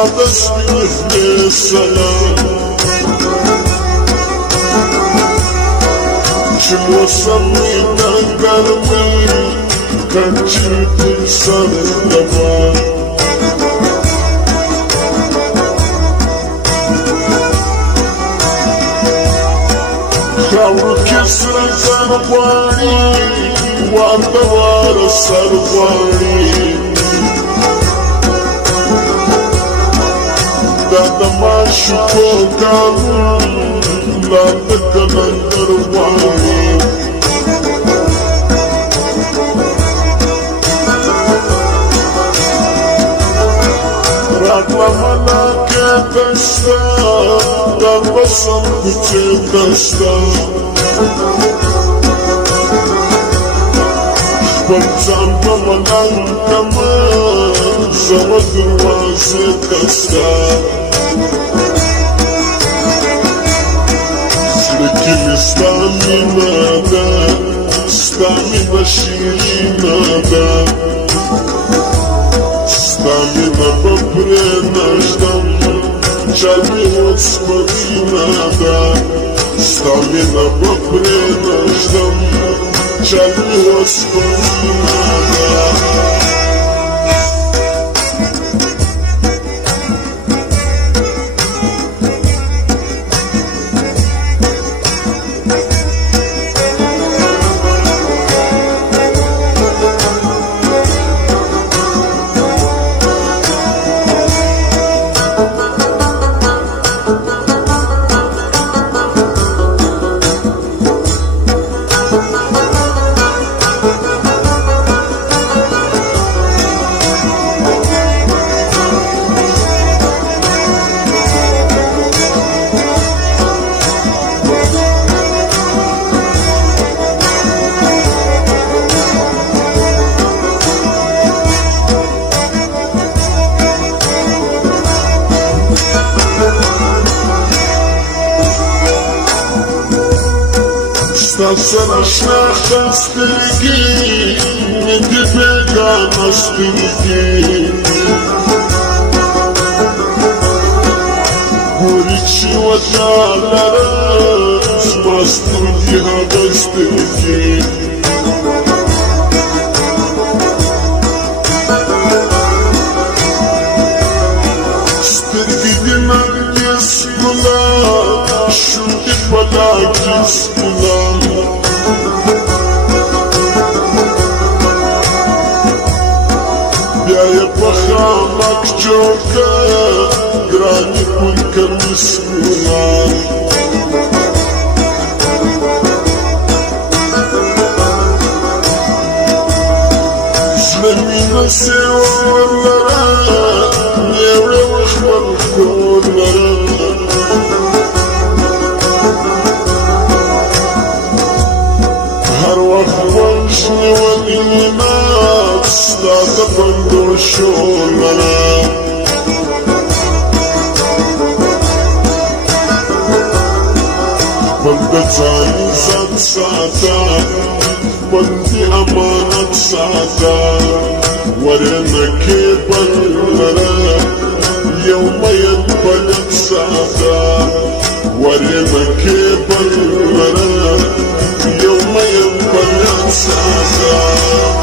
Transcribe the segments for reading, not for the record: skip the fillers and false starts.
Sada smirne salam Čuo sam i da garmi Kad čitim sardama Havru kesra zarvani Vatavara sarvani Dada mašu kogavu Lada kalandar vani Ragla mana ke dasta Dava sam kuće dasta Špancan pamanan kama Zama durvaze dasta Sretili stamina da Stamina širina da Stamina poprenaždam Čali od spomina da Stamina poprenaždam Čali od spomina da Stasana šnaha stirgi Niti begana stirgi Gurići vatalara Zma stirgi hada stirgi Stirgi dinar geskula Šuti pala geskula Bjaje pahamak čoka Grani pulka miskuna Zlemina se orlara Njevre vahvar kollara Har vahvanšni vanina Stada pandošolana Banda cani zat sada Bandi amanat sada Varena ke ballara Yevmayan balat sada Varena ke ballara Yevmayan balat sada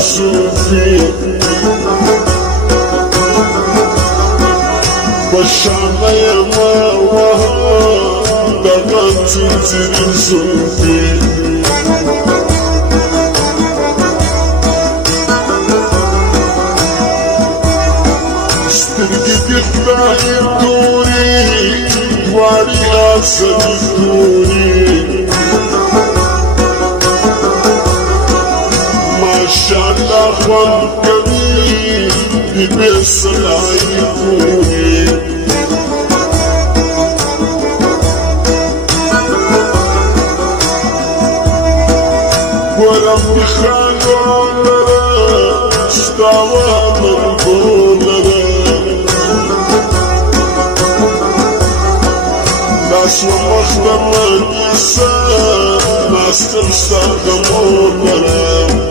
صوفي بشعنا يا ماما دغت تنزل صوفي سترقي تخلعي الدوري دواري أسد الدوري ما شاء الله خوان كبير ببس العيبوني ورب خانون لرا استوى مربون لرا ناس ومخدم النساء ناس تمسى غمون لرا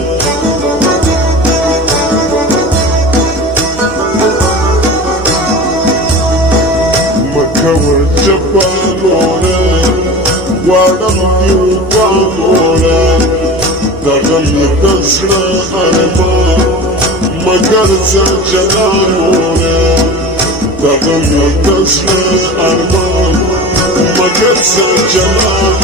مكور جبالونا ورمي وقالونا دغم تزرع أرما مگر جلالونا دغم تزرع أرما مگر جلالونا